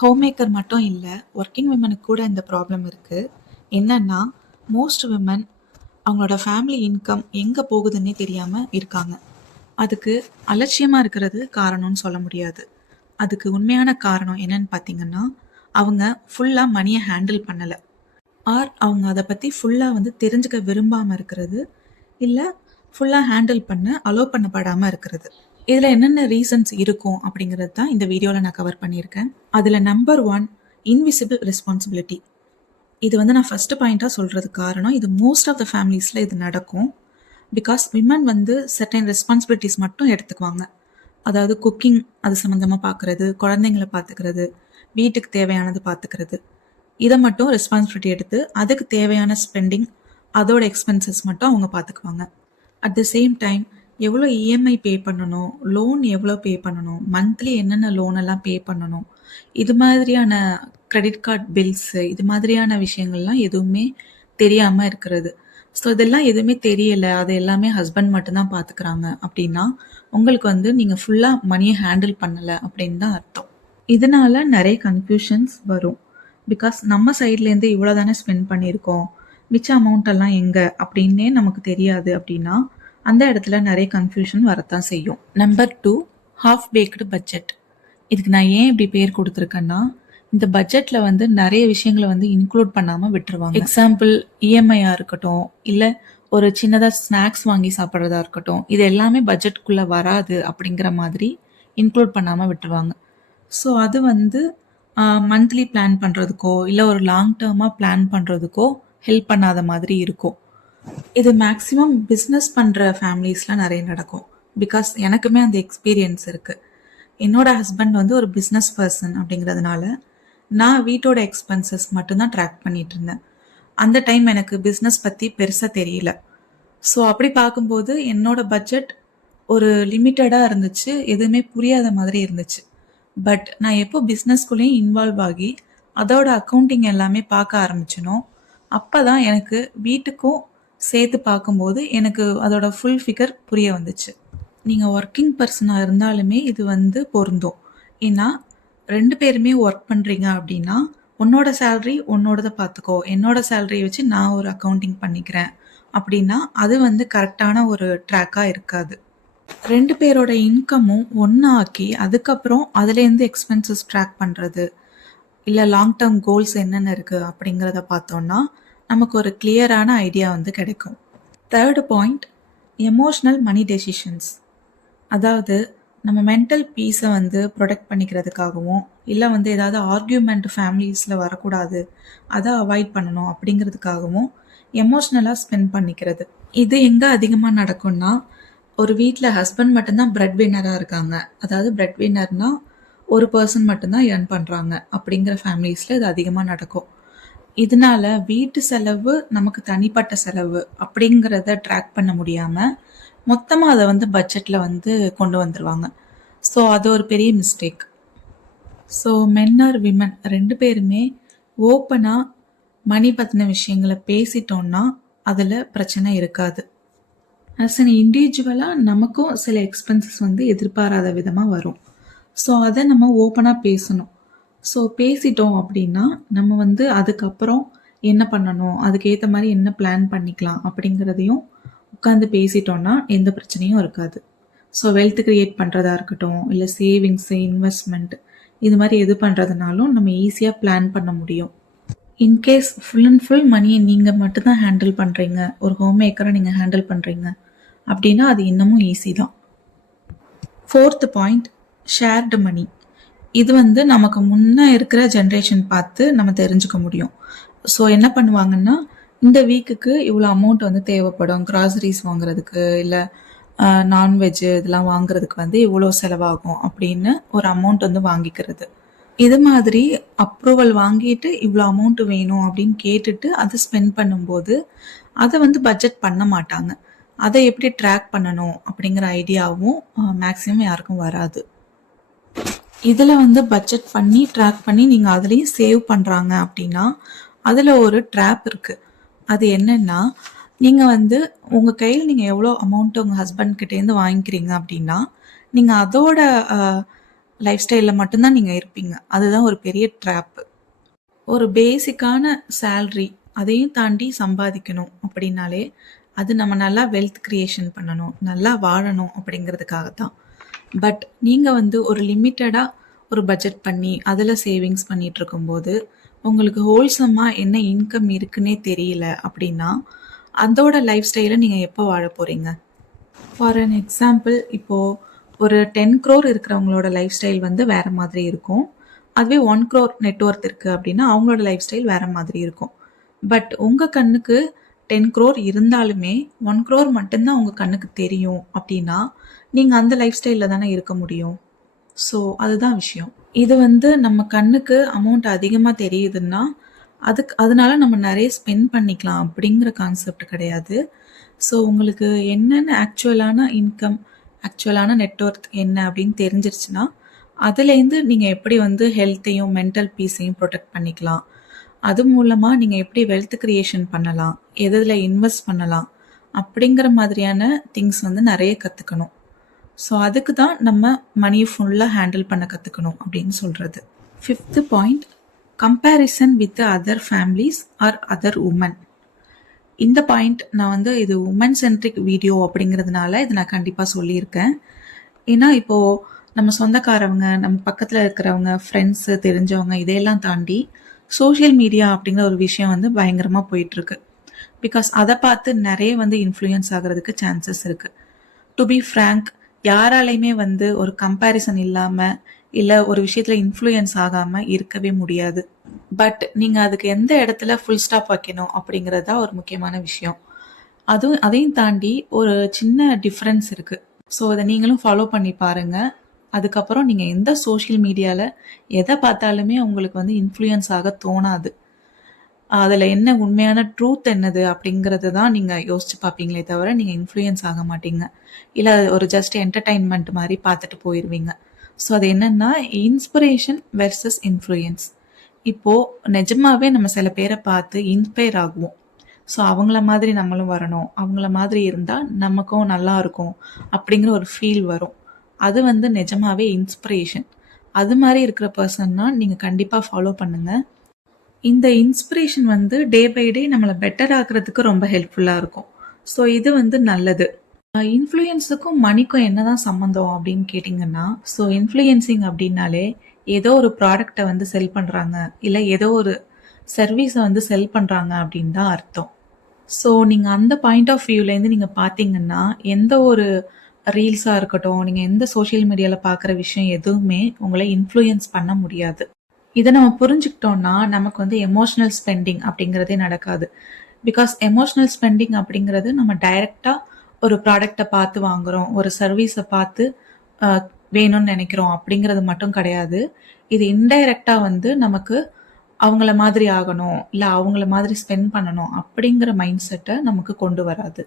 Home maker மட்டும் இல்லை, working விமனுக்கு கூட இந்த ப்ராப்ளம் இருக்குது. என்னன்னா, மோஸ்ட் விமன் அவங்களோட ஃபேமிலி இன்கம் எங்கே போகுதுன்னே தெரியாமல் இருக்காங்க. அதுக்கு அலட்சியமாக இருக்கிறது காரணம்னு சொல்ல முடியாது. அதுக்கு உண்மையான காரணம் என்னன்னு பார்த்தீங்கன்னா, அவங்க ஃபுல்லாக மணியை ஹேண்டில் பண்ணலை, ஆர் அவங்க அதை பற்றி ஃபுல்லாக தெரிஞ்சுக்க விரும்பாமல் இருக்கிறது, இல்லை ஃபுல்லாக ஹேண்டில் பண்ண அலோவ் பண்ணப்படாமல் இருக்கிறது. இதில் என்னென்ன ரீசன்ஸ் இருக்கும் அப்படிங்கிறது தான் இந்த வீடியோவில் நான் கவர் பண்ணியிருக்கேன். அதில் நம்பர் 1, இன்விசிபிள் ரெஸ்பான்சிபிலிட்டி. இது நான் ஃபஸ்ட்டு பாயிண்ட்டாக சொல்கிறதுக்கு காரணம், இது மோஸ்ட் ஆஃப் த ஃபேமிலிஸில் இது நடக்கும். பிகாஸ் விமன் சர்டைன் ரெஸ்பான்சிபிலிட்டிஸ் மட்டும் எடுத்துக்குவாங்க. அதாவது குக்கிங் அது சம்மந்தமாக பார்க்குறது, குழந்தைங்களை பார்த்துக்கிறது, வீட்டுக்கு தேவையானது பார்த்துக்கிறது, இதை மட்டும் ரெஸ்பான்சிபிலிட்டி எடுத்து அதுக்கு தேவையான ஸ்பெண்டிங், அதோட எக்ஸ்பென்சஸ் மட்டும் அவங்க பார்த்துக்குவாங்க. அட் த சேம் டைம் எவ்வளோ இஎம்ஐ பே பண்ணணும், லோன் எவ்வளோ பே பண்ணணும், மந்த்லி என்னென்ன லோனெல்லாம் பே பண்ணணும், இது மாதிரியான கிரெடிட் கார்டு பில்ஸு, இது மாதிரியான விஷயங்கள்லாம் எதுவுமே தெரியாமல் இருக்கிறது. ஸோ இதெல்லாம் எதுவுமே தெரியலை, அது எல்லாமே ஹஸ்பண்ட் மட்டும்தான் பார்த்துக்கிறாங்க அப்படின்னா உங்களுக்கு நீங்கள் ஃபுல்லாக மணியை ஹேண்டில் பண்ணலை அப்படின்னு தான் அர்த்தம். இதனால நிறைய கன்ஃபியூஷன்ஸ் வரும். பிகாஸ் நம்ம சைட்லேருந்து இவ்வளோ தானே ஸ்பெண்ட் பண்ணியிருக்கோம், மிச்ச அமௌண்ட் எல்லாம் எங்கே அப்படின்னே நமக்கு தெரியாது. அப்படின்னா அந்த இடத்துல நிறைய கன்ஃபியூஷன் வரத்தான் செய்யும். Number 2, half baked budget. இதுக்கு நான் ஏன் இப்படி பேர் கொடுத்துருக்கேன்னா, இந்த பட்ஜெட்டில் நிறைய விஷயங்களை இன்க்ளூட் பண்ணாமல் விட்டுருவாங்க. எக்ஸாம்பிள், இஎம்ஐயாக இருக்கட்டும், இல்லை ஒரு சின்னதாக ஸ்நாக்ஸ் வாங்கி சாப்பிட்றதா இருக்கட்டும், இது எல்லாமே பட்ஜெட்டுக்குள்ளே வராது அப்படிங்கிற மாதிரி இன்க்ளூட் பண்ணாமல் விட்டுருவாங்க. ஸோ அது மந்த்லி பிளான் பண்ணுறதுக்கோ இல்லை ஒரு லாங் டேர்மாக பிளான் பண்ணுறதுக்கோ ஹெல்ப் பண்ணாத மாதிரி இருக்கும். இது மேக்ஸிமம் பிஸ்னஸ் பண்ணுற ஃபேமிலிஸ்லாம் நிறைய நடக்கும். பிகாஸ் எனக்குமே அந்த எக்ஸ்பீரியன்ஸ் இருக்குது. என்னோட ஹஸ்பண்ட் ஒரு பிஸ்னஸ் பர்சன் அப்படிங்கிறதுனால நான் வீட்டோட எக்ஸ்பென்சஸ் மட்டும்தான் ட்ராக் பண்ணிட்டு இருந்தேன். அந்த டைம் எனக்கு பிஸ்னஸ் பற்றி பெருசாக தெரியல. ஸோ அப்படி பார்க்கும்போது என்னோட பட்ஜெட் ஒரு லிமிட்டடாக இருந்துச்சு, எதுவுமே புரியாத மாதிரி இருந்துச்சு. பட் நான் எப்போ பிஸ்னஸ்குள்ளேயும் இன்வால்வ் ஆகி அதோட அக்கௌண்டிங் எல்லாமே பார்க்க ஆரம்பிச்சனோ அப்போ தான் எனக்கு வீட்டுக்கும் சேர்த்து பார்க்கும்போது எனக்கு அதோட ஃபுல் ஃபிகர் புரிய வந்துச்சு. நீங்கள் ஒர்க்கிங் பர்சனாக இருந்தாலுமே இது பொருந்தும். ஏன்னா 2 பேருமே ஒர்க் பண்ணுறீங்க அப்படின்னா உன்னோட சேலரி உன்னோடதை பார்த்துக்கோ, என்னோட சேலரியை வச்சு நான் ஒரு அக்கௌண்டிங் பண்ணிக்கிறேன் அப்படின்னா அது கரெக்டான ஒரு ட்ராக்காக இருக்காது. 2 பேரோட இன்கமும் ஒன்றா ஆக்கி அதுக்கப்புறம் அதுலேருந்து எக்ஸ்பென்சஸ் ட்ராக் பண்ணுறது, இல்லை லாங் டேர்ம் கோல்ஸ் என்னென்ன இருக்குது அப்படிங்கிறத பார்த்தோன்னா நமக்கு ஒரு கிளியரான ஐடியா கிடைக்கும். 3rd பாயிண்ட், எமோஷ்னல் மணி டெசிஷன்ஸ். அதாவது நம்ம மென்டல் பீஸை ப்ரொடெக்ட் பண்ணிக்கிறதுக்காகவும், இல்லை ஏதாவது ஆர்கியூமெண்ட் ஃபேமிலிஸில் வரக்கூடாது, அதை அவாய்ட் பண்ணணும் அப்படிங்கிறதுக்காகவும் எமோஷ்னலாக ஸ்பெண்ட் பண்ணிக்கிறது. இது எங்கே அதிகமாக நடக்கும்னா, ஒரு வீட்டில் ஹஸ்பண்ட் மட்டும்தான் பிரெட் வின்னராக இருக்காங்க, அதாவது பிரெட் வின்னர்னால் ஒரு பர்சன் மட்டும்தான் ஏர்ன் பண்ணுறாங்க அப்படிங்கிற ஃபேமிலிஸில் இது அதிகமாக நடக்கும். இதனால வீட்டு செலவு நமக்கு தனிப்பட்ட செலவு அப்படிங்கிறத ட்ராக் பண்ண முடியாமல் மொத்தமாக அதை பட்ஜெட்டில் கொண்டு வந்துடுவாங்க. ஸோ அது ஒரு பெரிய mistake. So men R women 2 பேருமே ஓப்பனாக மணி பற்றின விஷயங்களை பேசிட்டோன்னா அதில் பிரச்சனை இருக்காது. ஆஸ் அன் இண்டிவிஜுவலாக நமக்கும் சில எக்ஸ்பென்சஸ் எதிர்பாராத விதமாக வரும். ஸோ அதை நம்ம ஓப்பனாக பேசணும். ஸோ பேசிட்டோம் அப்படின்னா நம்ம அதுக்கப்புறம் என்ன பண்ணணும், அதுக்கேற்ற மாதிரி என்ன பிளான் பண்ணிக்கலாம் அப்படிங்கிறதையும் உட்காந்து பேசிட்டோன்னா எந்த பிரச்சனையும் இருக்காது. ஸோ வெல்த் க்ரியேட் பண்ணுறதா இருக்கட்டும், இல்லை சேவிங்ஸு, இன்வெஸ்ட்மெண்ட், இது மாதிரி எது பண்ணுறதுனாலும் நம்ம ஈஸியாக பிளான் பண்ண முடியும். இன்கேஸ் ஃபுல் அண்ட் ஃபுல் மணியை நீங்கள் மட்டும்தான் ஹேண்டில் பண்ணுறீங்க, ஒரு ஹோம் மேக்கரை நீங்கள் ஹேண்டில் பண்ணுறீங்க அப்படின்னா அது இன்னமும் ஈஸி தான். 4th பாயிண்ட், ஷேர்டு மணி. இது நமக்கு முன்னே இருக்கிற ஜென்ரேஷன் பார்த்து நம்ம தெரிஞ்சுக்க முடியும். ஸோ என்ன பண்ணுவாங்கன்னா, இந்த வீக்குக்கு இவ்வளோ அமௌண்ட் தேவைப்படும் கிராசரிஸ் வாங்குறதுக்கு, இல்லை நான்வெஜ்ஜு இதெல்லாம் வாங்குறதுக்கு இவ்வளோ செலவாகும் அப்படின்னு ஒரு அமௌண்ட் வாங்கிக்கிறது. இது மாதிரி அப்ரூவல் வாங்கிட்டு இவ்வளோ அமௌண்ட் வேணும் அப்படின்னு கேட்டுட்டு அதை ஸ்பெண்ட் பண்ணும்போது அதை பட்ஜெட் பண்ண மாட்டாங்க. அதை எப்படி ட்ராக் பண்ணணும் அப்படிங்கிற ஐடியாவும் மேக்ஸிமம் யாருக்கும் வராது. இதில் பட்ஜெட் பண்ணி ட்ராக் பண்ணி நீங்கள் அதுலேயும் சேவ் பண்ணுறாங்க அப்படின்னா அதில் ஒரு ட்ராப் இருக்குது. அது என்னென்னா, நீங்கள் உங்கள் கையில் நீங்கள் எவ்வளோ அமௌண்ட்டு உங்கள் ஹஸ்பண்ட் கிட்டேருந்து வாங்கிக்கிறீங்க அப்படின்னா நீங்கள் அதோட லைஃப் ஸ்டைலில் மட்டும்தான் நீங்கள் இருப்பீங்க. அதுதான் ஒரு பெரிய ட்ராப்பு. ஒரு பேசிக்கான சேல்ரி அதையும் தாண்டி சம்பாதிக்கணும் அப்படின்னாலே அது நம்ம நல்லா வெல்த் கிரியேஷன் பண்ணணும், நல்லா வாழணும் அப்படிங்கிறதுக்காக தான். பட் நீங்கள் வந்து ஒரு லிமிட்டடாக ஒரு பட்ஜெட் பண்ணி அதில் சேவிங்ஸ் பண்ணிட்டு இருக்கும்போது உங்களுக்கு ஹோல்சமாக என்ன இன்கம் இருக்குன்னே தெரியல அப்படின்னா அதோட லைஃப் ஸ்டைலை நீங்கள் எப்போ வாழ போகிறீங்க? ஃபார் அன் எக்ஸாம்பிள், இப்போது ஒரு 10 crore இருக்கிறவங்களோட லைஃப் ஸ்டைல் வந்து வேறு மாதிரி இருக்கும். அதுவே 1 crore நெட்ஒர்த் இருக்குது அப்படின்னா அவங்களோட லைஃப் ஸ்டைல் வேறு மாதிரி இருக்கும். பட் உங்கள் கண்ணுக்கு 10 crore இருந்தாலுமே 1 crore மட்டும்தான் உங்கள் கண்ணுக்கு தெரியும் அப்படின்னா நீங்கள் அந்த லைஃப் ஸ்டைலில் தானே இருக்க முடியும். ஸோ அதுதான் விஷயம். இது வந்து நம்ம கண்ணுக்கு அமௌண்ட் அதிகமாக தெரியுதுன்னா அதனால நம்ம நிறைய ஸ்பெண்ட் பண்ணிக்கலாம் அப்படிங்கிற கான்செப்ட் கிடையாது. ஸோ உங்களுக்கு என்னென்ன ஆக்சுவலான இன்கம், ஆக்சுவலான நெட்ஒர்த் என்ன அப்படின்னு தெரிஞ்சிருச்சுன்னா அதுலேருந்து நீங்கள் எப்படி வந்து ஹெல்த்தையும் மென்டல் பீஸையும் ப்ரொடெக்ட் பண்ணிக்கலாம், அது மூலமாக நீங்கள் எப்படி வெல்த் கிரியேஷன் பண்ணலாம், எதில் இன்வெஸ்ட் பண்ணலாம் அப்படிங்கிற மாதிரியான திங்ஸ் வந்து நிறைய கற்றுக்கணும். ஸோ அதுக்கு தான் நம்ம மணியை ஃபுல்லாக ஹேண்டில் பண்ண கற்றுக்கணும் அப்படின்னு சொல்கிறது. 5th point, comparison with other families or other women. இந்த பாயிண்ட் நான் வந்து இது உமன் சென்ட்ரிக் வீடியோ அப்படிங்கிறதுனால இது நான் கண்டிப்பாக சொல்லியிருக்கேன். ஏன்னா இப்போது நம்ம சொந்தக்காரவங்க, நம்ம பக்கத்தில் இருக்கிறவங்க, ஃப்ரெண்ட்ஸு, தெரிஞ்சவங்க இதையெல்லாம் தாண்டி சோஷியல் மீடியா அப்படிங்கிற ஒரு விஷயம் வந்து பயங்கரமாக போயிட்டுருக்கு. பிகாஸ் அதை பார்த்து நிறைய வந்து இன்ஃப்ளூயன்ஸ் ஆகிறதுக்கு சான்சஸ் இருக்குது. டு பி ஃப்ரேங்க், யாராலையுமே வந்து ஒரு கம்பேரிசன் இல்லாமல் இல்லை ஒரு விஷயத்தில் இன்ஃப்ளூயன்ஸ் ஆகாமல் இருக்கவே முடியாது. பட் நீங்கள் அதுக்கு எந்த இடத்துல ஃபுல் ஸ்டாப் வைக்கணும் அப்படிங்கிறது தான் ஒரு முக்கியமான விஷயம். அதையும் தாண்டி ஒரு சின்ன டிஃப்ரென்ஸ் இருக்குது. ஸோ அதை நீங்களும் ஃபாலோ பண்ணி பாருங்கள். அதுக்கப்புறம் நீங்கள் எந்த சோஷியல் மீடியாவில் எதை பார்த்தாலுமே உங்களுக்கு வந்து இன்ஃப்ளூயன்ஸ் ஆக தோணாது. அதில் என்ன உண்மையான ட்ரூத் என்னது அப்படிங்கிறது தான் நீங்கள் யோசிச்சு பார்ப்பீங்களே தவிர நீங்கள் இன்ஃப்ளூயன்ஸ் ஆக மாட்டீங்க. இல்லை ஒரு ஜஸ்ட் என்டர்டைன்மெண்ட் மாதிரி பார்த்துட்டு போயிடுவீங்க. ஸோ அது என்னென்னா இன்ஸ்பிரேஷன் வெர்சஸ் இன்ஃப்ளூயன்ஸ். இப்போது நிஜமாகவே நம்ம சில பேரை பார்த்து இன்ஸ்பயர் ஆகுவோம். ஸோ அவங்கள மாதிரி நம்மளும் வரணும், அவங்கள மாதிரி இருந்தால் நமக்கும் நல்லா இருக்கும் அப்படிங்கிற ஒரு ஃபீல் வரும். அது வந்து நிஜமாகவே இன்ஸ்பிரேஷன். அது மாதிரி இருக்கிற பர்சன்னா நீங்கள் கண்டிப்பாக ஃபாலோ பண்ணுங்கள். இந்த இன்ஸ்பிரேஷன் வந்து டே பை டே நம்மளை பெட்டர் ஆக்குறதுக்கு ரொம்ப ஹெல்ப்ஃபுல்லாக இருக்கும். ஸோ இது வந்து நல்லது. இன்ஃப்ளூயன்ஸுக்கும் மணிக்கும் என்னதான் சம்மந்தம் அப்படின்னு கேட்டிங்கன்னா, ஸோ இன்ஃப்ளூயன்சிங் அப்படின்னாலே ஏதோ ஒரு ப்ராடக்டை வந்து செல் பண்ணுறாங்க, இல்லை ஏதோ ஒரு சர்வீஸை வந்து செல் பண்ணுறாங்க அப்படின்னு தான் அர்த்தம். ஸோ நீங்கள் அந்த பாயிண்ட் ஆஃப் வியூலேருந்து நீங்கள் பார்த்தீங்கன்னா எந்த ஒரு ரீல்ஸாக இருக்கட்டும், நீங்கள் எந்த சோஷியல் மீடியாவில் பார்க்குற விஷயம் எதுவுமே உங்களை இன்ஃப்ளூயன்ஸ் பண்ண முடியாது. இதை நம்ம புரிஞ்சுக்கிட்டோம்னா நமக்கு வந்து எமோஷ்னல் ஸ்பெண்டிங் அப்படிங்கிறதே நடக்காது. பிகாஸ் எமோஷ்னல் ஸ்பெண்டிங் அப்படிங்கிறது நம்ம டைரெக்டாக ஒரு ப்ராடக்டை பார்த்து வாங்குகிறோம், ஒரு சர்வீஸை பார்த்து வேணும்னு நினைக்கிறோம் அப்படிங்கிறது மட்டும் கிடையாது. இது இன்டைரக்டாக வந்து நமக்கு அவங்கள மாதிரி ஆகணும், இல்லை அவங்கள மாதிரி ஸ்பெண்ட் பண்ணணும் அப்படிங்கிற மைண்ட் செட்டை நமக்கு கொண்டு வராது.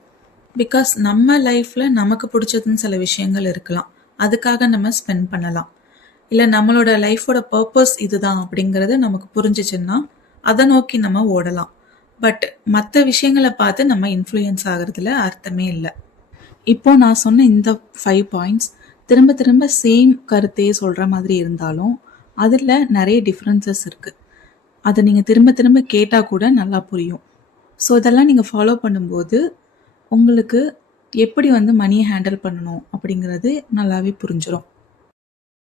பிகாஸ் நம்ம லைஃப்பில் நமக்கு பிடிச்சதுன்னு சில விஷயங்கள் இருக்கலாம், அதுக்காக நம்ம ஸ்பெண்ட் பண்ணலாம். இல்லை நம்மளோட லைஃபோட பர்பஸ் இதுதான் அப்படிங்கிறது நமக்கு புரிஞ்சிச்சுன்னா அதை நோக்கி நம்ம ஓடலாம். பட் மற்ற விஷயங்களை பார்த்து நம்ம இன்ஃப்ளூயன்ஸ் ஆகிறதுல அர்த்தமே இல்லை. இப்போ நான் சொன்ன இந்த 5 பாயிண்ட்ஸ் திரும்ப திரும்ப சேம் கருத்தையே சொல்கிற மாதிரி இருந்தாலும் அதில் நிறைய டிஃப்ரென்சஸ் இருக்குது. அதை நீங்கள் திரும்ப திரும்ப கேட்டால் கூட நல்லா புரியும். ஸோ இதெல்லாம் நீங்கள் ஃபாலோ பண்ணும்போது உங்களுக்கு எப்படி வந்து மணியை ஹேண்டில் பண்ணணும் அப்படிங்கிறது நல்லாவே புரிஞ்சிடும்.